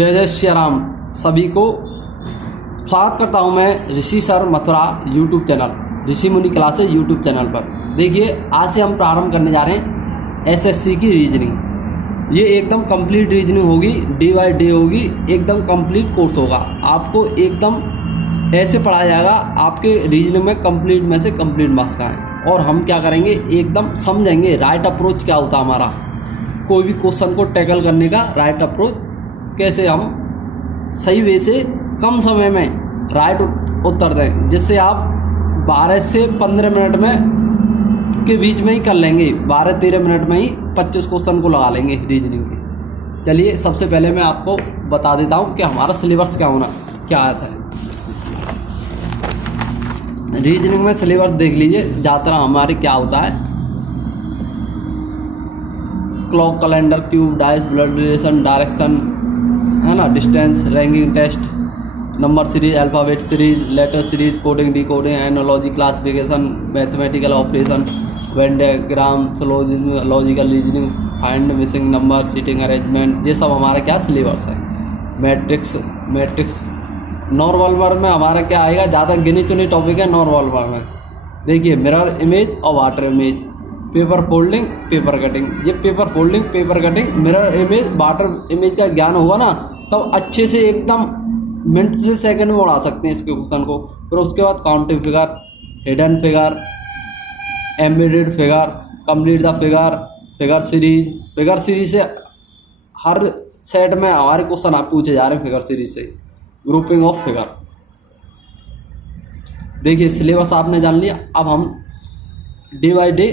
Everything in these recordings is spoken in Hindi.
जय जय श्री राम। सभी को स्वागत करता हूं मैं ऋषि सर मथुरा यूट्यूब चैनल, ऋषि मुनि क्लासेज यूट्यूब चैनल पर। देखिए, आज से हम प्रारंभ करने जा रहे हैं एसएससी की रीजनिंग। ये एकदम कंप्लीट रीजनिंग होगी, डे बाय डे होगी, एकदम कंप्लीट कोर्स होगा। आपको एकदम ऐसे पढ़ाया जाएगा, आपके रीजनिंग में कंप्लीट में से कंप्लीट मार्क्स का है। और हम क्या करेंगे, एकदम समझेंगे राइट अप्रोच क्या होता है हमारा, कोई भी क्वेश्चन को टैकल करने का राइट अप्रोच, कैसे हम सही वे से कम समय में राइट उत्तर दें, जिससे आप 12 से 15 मिनट में के बीच में ही कर लेंगे। 12-13 मिनट में ही 25 क्वेश्चन को लगा लेंगे रीजनिंग के। चलिए, सबसे पहले मैं आपको बता देता हूँ कि हमारा सिलेबस क्या आता है। रीजनिंग में सिलेबस देख लीजिए, ज़्यादातर हमारे क्या होता है, clock, calendar, cube, dice, blood relation, direction, है ना, distance, ranking test, number series, alphabet series, letter series, coding, decoding, analogy, classification, mathematical operation, Venn diagram, logical reasoning, find missing number, seating arrangement, ये सब हमारा क्या सिलेबस है। मैट्रिक्स नॉर्मल वर्ड में हमारा क्या आएगा, ज़्यादा गिने चुने टॉपिक है नॉर्मल वर्ड में। देखिए, मिरर इमेज और water image, paper folding, paper cutting. ये paper folding, paper cutting, mirror image, water image का ज्ञान होगा ना, तब अच्छे से एकदम मिनट से सेकंड में उड़ा सकते हैं इसके क्वेश्चन को। फिर उसके बाद counting figure, hidden figure, embedded figure, complete the figure, figure series से हर सेट में हमारे क्वेश्चन आप पूछे जा रहे हैं फिगर सीरीज से। Grouping of figure. देखिए, सिलेबस आपने जान लिया, अब हम डे बाय डे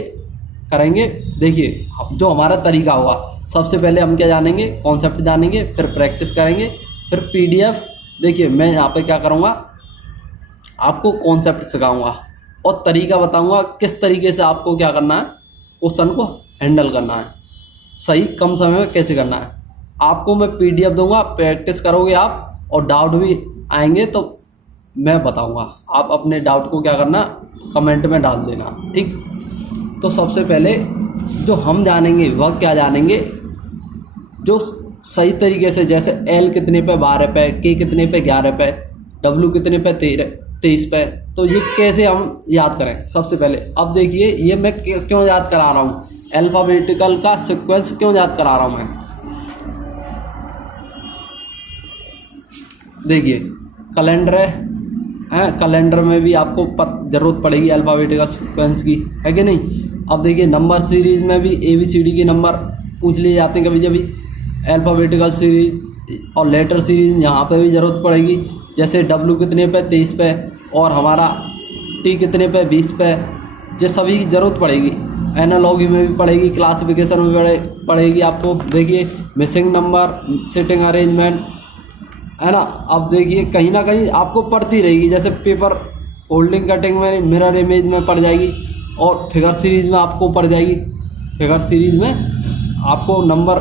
करेंगे। देखिए, जो हमारा तरीका होगा, सबसे पहले हम क्या जानेंगे, कॉन्सेप्ट जानेंगे, फिर प्रैक्टिस करेंगे, फिर पीडीएफ। देखिए, मैं यहाँ पे क्या करूँगा, आपको कॉन्सेप्ट सिखाऊंगा और तरीका बताऊंगा किस तरीके से आपको क्या करना है, क्वेश्चन को हैंडल करना है, सही कम समय में कैसे करना है। आपको मैं पीडीएफ दूंगा, प्रैक्टिस करोगे आप, और डाउट भी आएंगे तो मैं बताऊँगा। आप अपने डाउट को क्या करना, कमेंट में डाल देना, ठीक। तो सबसे पहले जो हम जानेंगे वह क्या जानेंगे, जो सही तरीके से, जैसे एल कितने पे 12 पे, के कितने पे 11 पे, डब्ल्यू कितने पे 23 पे, तो ये कैसे हम याद करें। सबसे पहले अब देखिए, ये मैं क्यों याद करा रहा हूँ, अल्फ़ाबेटिकल का सीक्वेंस क्यों याद करा रहा हूँ मैं। देखिए, कैलेंडर है, कैलेंडर में भी आपको ज़रूरत पड़ेगी अल्फ़ाबेटिकल सीक्वेंस की, है कि नहीं। अब देखिए, नंबर सीरीज में भी ABCD के नंबर पूछ लिए जाते हैं कभी कभी, अल्फ़ाबेटिकल सीरीज और लेटर सीरीज यहाँ पे भी ज़रूरत पड़ेगी। जैसे W कितने पे 23 पे, और हमारा T कितने पे 20 पे, ये सभी की ज़रूरत पड़ेगी। एनालॉजी में भी पड़ेगी, क्लासिफिकेशन में पड़ेगी आपको। देखिए, मिसिंग नंबर, सीटिंग अरेंजमेंट, है ना। अब देखिए, कहीं ना कहीं आपको पढ़ती रहेगी, जैसे पेपर फोल्डिंग, कटिंग में, मिरर इमेज में पड़ जाएगी, और फिगर सीरीज में आपको पड़ जाएगी। फिगर सीरीज में आपको नंबर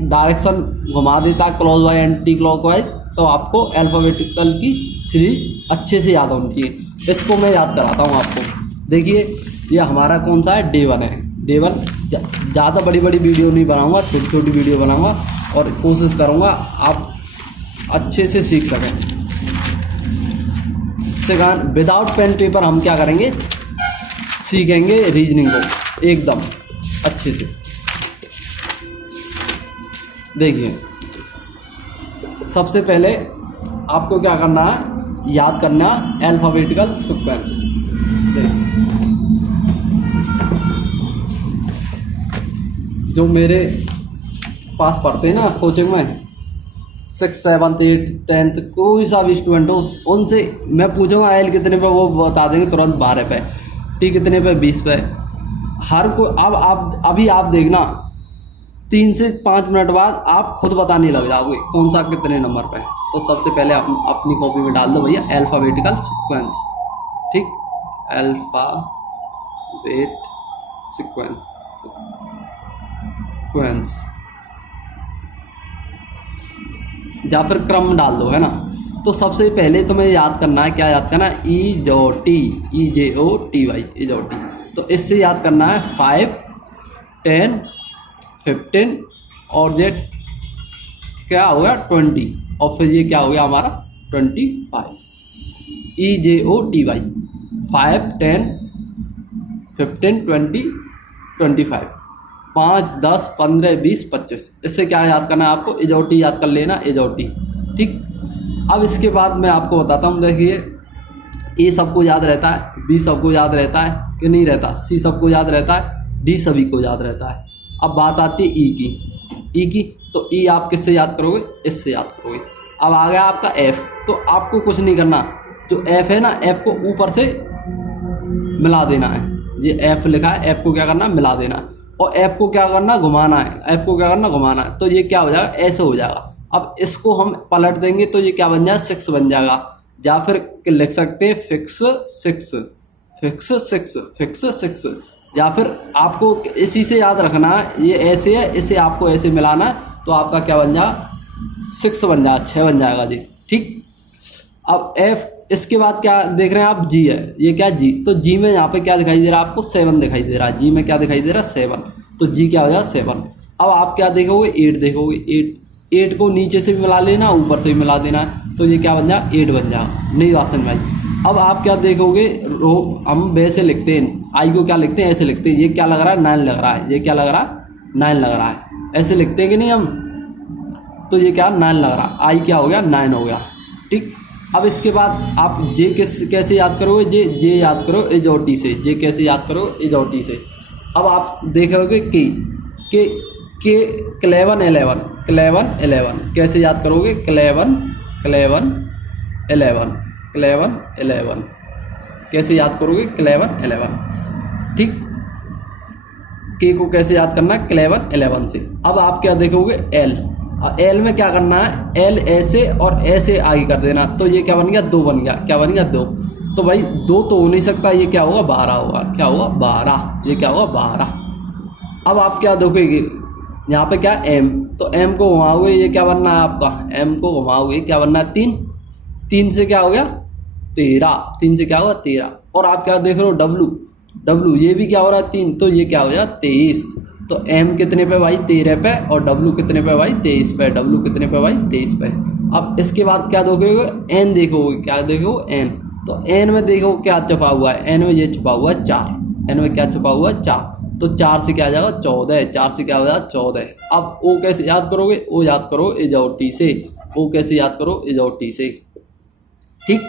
डायरेक्शन घुमा देता है, clock wise, anti clock wise, तो आपको अल्फ़ाबेटिकल की सीरीज अच्छे से याद होनी चाहिए। इसको मैं याद कराता हूँ आपको। देखिए, ये हमारा कौन सा है, डे 1 है। डे 1 ज़्यादा बड़ी वीडियो नहीं बनाऊँगा, छोटी छोटी वीडियो बनाऊँगा, और कोशिश करूँगा आप अच्छे से सीख सकें। सेकंड, विदाउट पेन पेपर हम क्या करेंगे, सीखेंगे रीजनिंग को एकदम अच्छे से। देखिए, सबसे पहले आपको क्या करना है, याद करना है अल्फ़ाबेटिकल सीक्वेंस। जो मेरे पास पढ़ते हैं ना कोचिंग में, 6, 7, 8, 10 कोई सा भी स्टूडेंट हो, उनसे मैं पूछूंगा एल कितने पे, वो बता देंगे तुरंत 12 पे, टी कितने पे 20 पे। हर को अब आप अभी आप देखना, 3 से 5 मिनट बाद आप खुद बताने लग जाओगे कौन सा कितने नंबर पे है। तो सबसे पहले आप अपनी कॉपी में डाल दो भैया अल्फ़ाबेटिकल सीक्वेंस, ठीक, अल्फ़ाबेट सीक्वेंस, या फिर क्रम डाल दो, है ना। तो सबसे पहले तुम्हें याद करना है, क्या याद करना है, EJOT, तो इससे याद करना है 5, 10, 15 और क्या हो गया 20 और फिर ये क्या हो गया हमारा 25 EJOTY 5 10 15 20 25 5 10 15 20 25। इससे क्या याद करना है आपको एजोटी याद कर लेना एजोटी। ठीक, अब इसके बाद मैं आपको बताता हूँ। देखिए ए सबको याद रहता है, बी सबको याद रहता है कि नहीं रहता, सी सबको याद रहता है, डी सभी को याद रहता है। अब बात आती है ई की, तो ई आप किससे याद करोगे, इससे याद करोगे। अब आ गया आपका एफ, तो आपको कुछ नहीं करना, जो एफ है ना एफ को ऊपर से मिला देना है। ये एफ लिखा है, एफ को क्या करना मिला देना है, और एफ को क्या करना घुमाना है, एफ को क्या करना घुमाना है। तो ये क्या हो जाएगा ऐसे हो जाएगा। अब इसको हम पलट देंगे तो ये क्या बन जाएगा 6 बन जाएगा, या फिर लिख सकते हैं फिक्स 6, या फिर आपको इसी से याद रखना है, ये ऐसे है, इसे आपको ऐसे मिलाना है, तो आपका क्या बन जाएगा 6 बन जाएगा, 6 बन जाएगा जी। ठीक, अब एफ, इसके बाद क्या देख रहे हैं आप, जी है, ये क्या जी, तो जी में यहाँ पे क्या दिखाई दे रहा है आपको 7 दिखाई दे रहा है, जी में क्या दिखाई दे रहा है 7, तो जी क्या हो जाएगा 7। अब आप क्या देखोगे 8 देखोगे, 8 को नीचे से भी मिला लेना, ऊपर से भी मिला देना है, तो ये क्या बन जाएगा 8 बन जाएगा। नहीं बात समझ भाई। अब आप क्या देखोगे, हम वैसे लिखते हैं, आई को क्या लिखते हैं ऐसे लिखते हैं, ये क्या लग रहा है 9 लग रहा है, ये क्या लग रहा है 9 लग रहा है, ऐसे लिखते हैं कि नहीं हम, तो ये क्या 9 लग रहा है, आई क्या हो गया 9 हो गया। ठीक, अब इसके बाद आप जे कैसे याद करोगे, जे याद करो एजोटी से, जे कैसे याद करो एजोटी से। अब आप देखोगे के 11 11 कैसे याद करोगे, 11 11 कैसे याद करोगे 11 11। ठीक, के को कैसे याद करना है 11 11 से। अब आप क्या देखोगे एल में क्या करना है, एल ऐसे और ऐसे आगे कर देना, तो ये क्या बन गया 2 बन गया, क्या बन गया 2। तो भाई 2 तो हो नहीं सकता, ये क्या होगा 12 होगा, क्या होगा 12, ये क्या होगा 12। अब आप क्या देखोगे यहाँ पे क्या एम, तो एम को घुमाओगे, ये क्या बनना है आपका, एम को घुमाओगे क्या बनना है 3 से क्या हो गया 13, 3 से क्या होगा 13। और आप क्या देख रहे हो डब्लू, ये भी क्या हो रहा है 3, तो ये क्या हो जाए 23। तो एम कितने पे भाई 13 पे, और डब्लू कितने पे भाई 23 पे, डब्लू कितने पे भाई 23 पे। अब इसके बाद क्या देखोगे एन देखोगे, क्या देखोगे एन, तो एन में देखो क्या छुपा हुआ है, एन में ये छुपा हुआ है 4, एन में क्या छुपा हुआ है 4, तो 4 से क्या आ जाएगा 14, 4 से क्या हो जाएगा 14। अब ओ कैसे याद करोगे, ओ याद करो एजोटी से, ओ कैसे याद करो एजोटी से। ठीक,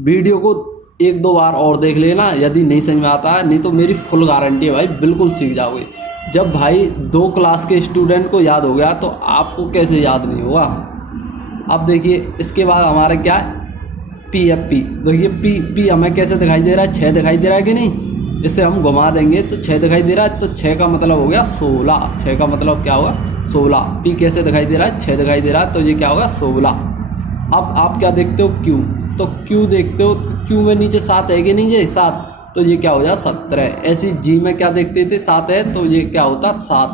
वीडियो को 1-2 बार और देख लेना, यदि नहीं समझ में आता है, नहीं तो मेरी फुल गारंटी है भाई बिल्कुल सीख जाओगे। जब भाई 2 क्लास के स्टूडेंट को याद हो गया तो आपको कैसे याद नहीं होगा। अब देखिए इसके बाद हमारा क्या है PFP, देखिए पी हमें कैसे दिखाई दे रहा है 6 दिखाई दे रहा है कि नहीं, इसे हम घुमा देंगे तो 6 दिखाई दे रहा है, तो 6 का मतलब हो गया 16, 6 का मतलब क्या होगा 16। पी कैसे दिखाई दे रहा है 6 दिखाई दे रहा है, तो ये क्या होगा 16। अब आप क्या देखते हो क्यू, तो क्यू देखते हो, तो क्यू में नीचे 7 है कि नहीं, ये 7, तो ये क्या हो जाए 17। ऐसी जी में क्या देखते थे 7 है, तो ये क्या होता 7,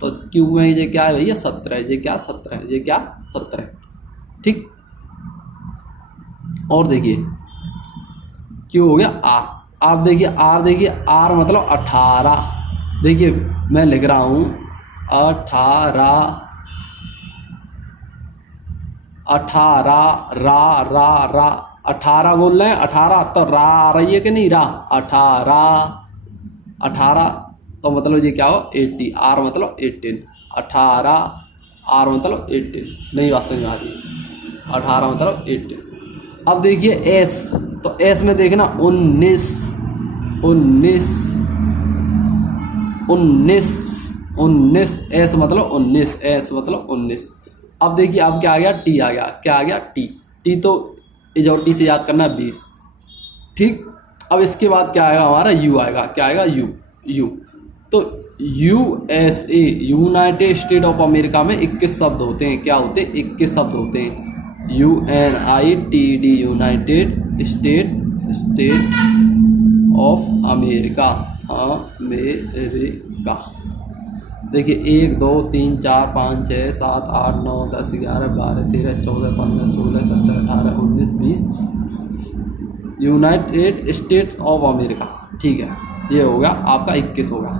तो क्यू में ये क्या है भैया 17, ये क्या 17, ये क्या 17। ठीक, और देखिए क्यू हो गया आर, आप देखिए आर, देखिए आर मतलब 18, देखिए मैं लिख रहा हूँ 18 रा 18 बोल रहे हैं 18, तो रा आ रही है कि नहीं रा, 18 तो मतलब ये क्या हो 80, आर मतलब 18, 18 आर मतलब 18, नहीं बात समझ में आ रही, 18 मतलब 18। अब देखिए एस, तो एस में देखना 19 एस मतलब 19, एस मतलब 19। अब देखिए अब क्या आ गया टी आ गया, क्या आ गया टी तो एजोटी से याद करना 20। ठीक, अब इसके बाद क्या आएगा हमारा यू आएगा, क्या आएगा यू, तो USA United state of America में 21 शब्द होते हैं, क्या होते हैं 21 शब्द होते हैं, UNITED United state of America. देखिए 1 2 3 4 5 6 7 8 9 10 11 12 13 14 15 16 17 18 19 20 यूनाइटेड स्टेट्स ऑफ अमेरिका। ठीक है, ये हो गया आपका 21 हो गया।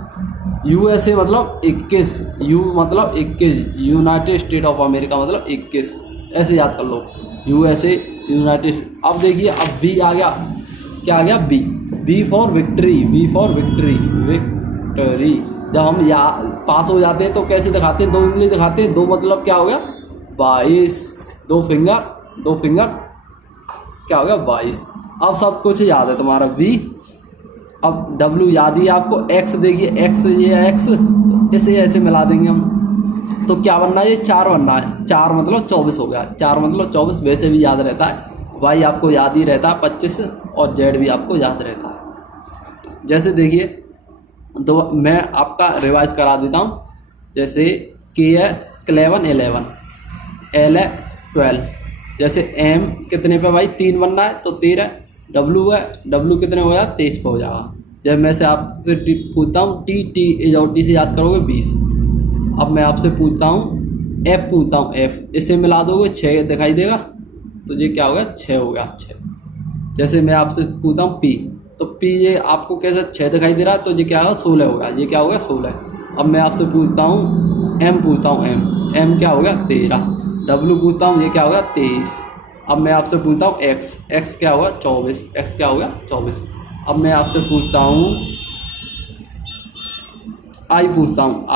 USA मतलब 21, यू मतलब 21, यूनाइटेड स्टेट ऑफ अमेरिका मतलब 21, ऐसे याद कर लो USA यूनाइटेड। अब देखिए अब बी आ गया, क्या आ गया B, B for victory, B for victory, victory. जब हम पास हो जाते हैं तो कैसे दिखाते हैं, 2 उंगली दिखाते हैं, 2 मतलब क्या हो गया 22, 2 फिंगर क्या हो गया 22। अब सब कुछ याद है तुम्हारा V। अब W याद ही आपको, X देखिए X, ये X तो इसे ऐसे मिला देंगे हम, तो क्या बनना है, ये 4 बनना है, 4 मतलब 24 हो गया, 4 मतलब 24, वैसे भी याद रहता है। Y आपको याद ही रहता है 25, और Z भी आपको याद रहता है। जैसे देखिए तो मैं आपका रिवाइज करा देता हूँ। जैसे K है 11, L है 12, जैसे M कितने पे भाई 3 बनना है तो 13, W है, W कितने हो जाएगा 23 पे हो जाएगा। जब मैं से आपसे पूछता हूँ T इज से याद करोगे 20। अब मैं आपसे पूछता हूँ F, पूछता हूँ F, इसे मिला दोगे 6 दिखाई देगा, तो ये क्या हो गया 6 हो गया 6। जैसे मैं आपसे पूछता हूँ P, तो P ये आपको कैसे 6 दिखाई दे रहा है, तो ये क्या होगा 16 हो गया, ये क्या हो गया 16। अब मैं आपसे पूछता हूँ M, पूछता हूँ M क्या हो गया 13, W पूछता हूँ ये क्या होगा 23। अब मैं आपसे पूछता हूँ X क्या होगा 24, X क्या हो गया 24। अब मैं आपसे पूछता हूँ I, पूछता हूँ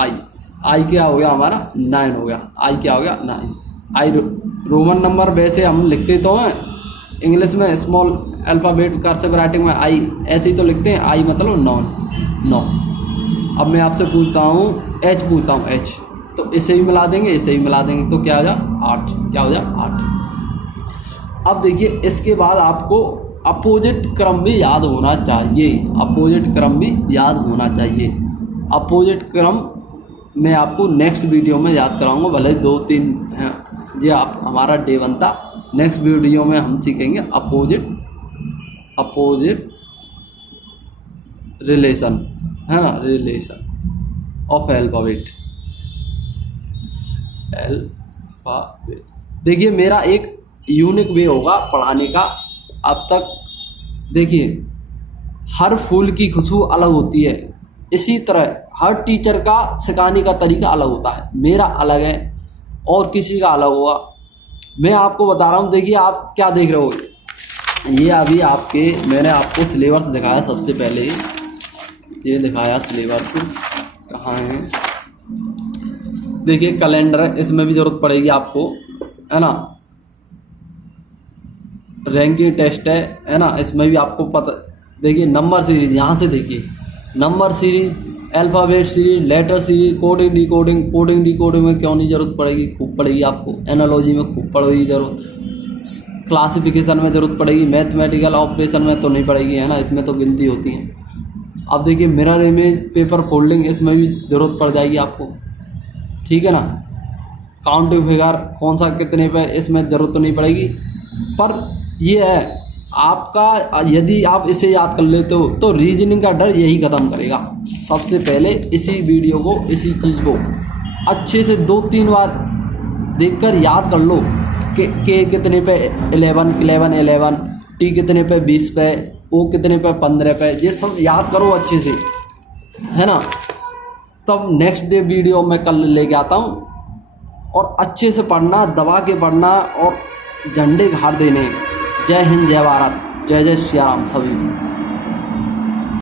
I क्या हो गया हमारा 9 हो गया, I क्या हो गया 9। I रोमन नंबर वैसे हम लिखते तो हैं इंग्लिश में स्मॉल अल्फ़ाबेट कर्सिव राइटिंग में I ऐसे ही तो लिखते हैं, I मतलब 9। अब मैं आपसे पूछता हूँ H, पूछता हूँ H, तो इसे भी मिला देंगे, इसे भी मिला देंगे, तो क्या हो जाए 8, क्या हो जाए 8। अब देखिए इसके बाद आपको अपोजिट क्रम भी याद होना चाहिए, अपोजिट क्रम भी याद होना चाहिए। अपोजिट क्रम मैं आपको नेक्स्ट वीडियो में याद कराऊंगा, भले 2-3 हैं ये आप हमारा डे 1 था। नेक्स्ट वीडियो में हम सीखेंगे अपोजिट रिलेशन, है ना, रिलेशन ऑफ अल्फ़ाबेट। देखिए मेरा एक यूनिक वे होगा पढ़ाने का। अब तक देखिए हर फूल की खुशबू अलग होती है, इसी तरह हर टीचर का सिखाने का तरीका अलग होता है। मेरा अलग है और किसी का अलग होगा। मैं आपको बता रहा हूँ, देखिए आप क्या देख रहे हो, ये अभी आपके मैंने आपको सिलेबस दिखाया, सबसे पहले ये दिखाया सिलेबस, कहाँ है देखिए कैलेंडर है, इसमें भी ज़रूरत पड़ेगी आपको, है ना। रैंकिंग टेस्ट है ना, इसमें भी आपको पता। देखिए नंबर सीरीज, यहाँ से देखिए number series, alphabet series, letter series, coding decoding में क्यों नहीं ज़रूरत पड़ेगी, खूब पड़ेगी आपको। एनालॉजी में खूब पड़ेगी ज़रूरत, क्लासिफिकेशन में ज़रूरत पड़ेगी, मैथमेटिकल ऑपरेशन में तो नहीं पड़ेगी, है ना, इसमें तो गिनती होती है। अब देखिए मिरर इमेज, पेपर फोल्डिंग, इसमें भी ज़रूरत पड़ जाएगी आपको, ठीक है ना। काउंटिंग फिगर कौन सा कितने पे, इसमें ज़रूरत तो नहीं पड़ेगी। पर ये है आपका, यदि आप इसे याद कर लेते हो तो रीजनिंग का डर यही ख़त्म करेगा। सबसे पहले इसी वीडियो को, इसी चीज़ को अच्छे से 2-3 बार देखकर याद कर लो कि के कितने पे 11, टी कितने पे 20 पे, ओ कितने पे 15 पे, ये सब याद करो अच्छे से, है ना। तब नेक्स्ट डे वीडियो मैं कल लेके आता हूँ, और अच्छे से पढ़ना, दबा के पढ़ना और झंडे गाड़ देने। जय हिंद, जय भारत, जय जय श्री राम सभी।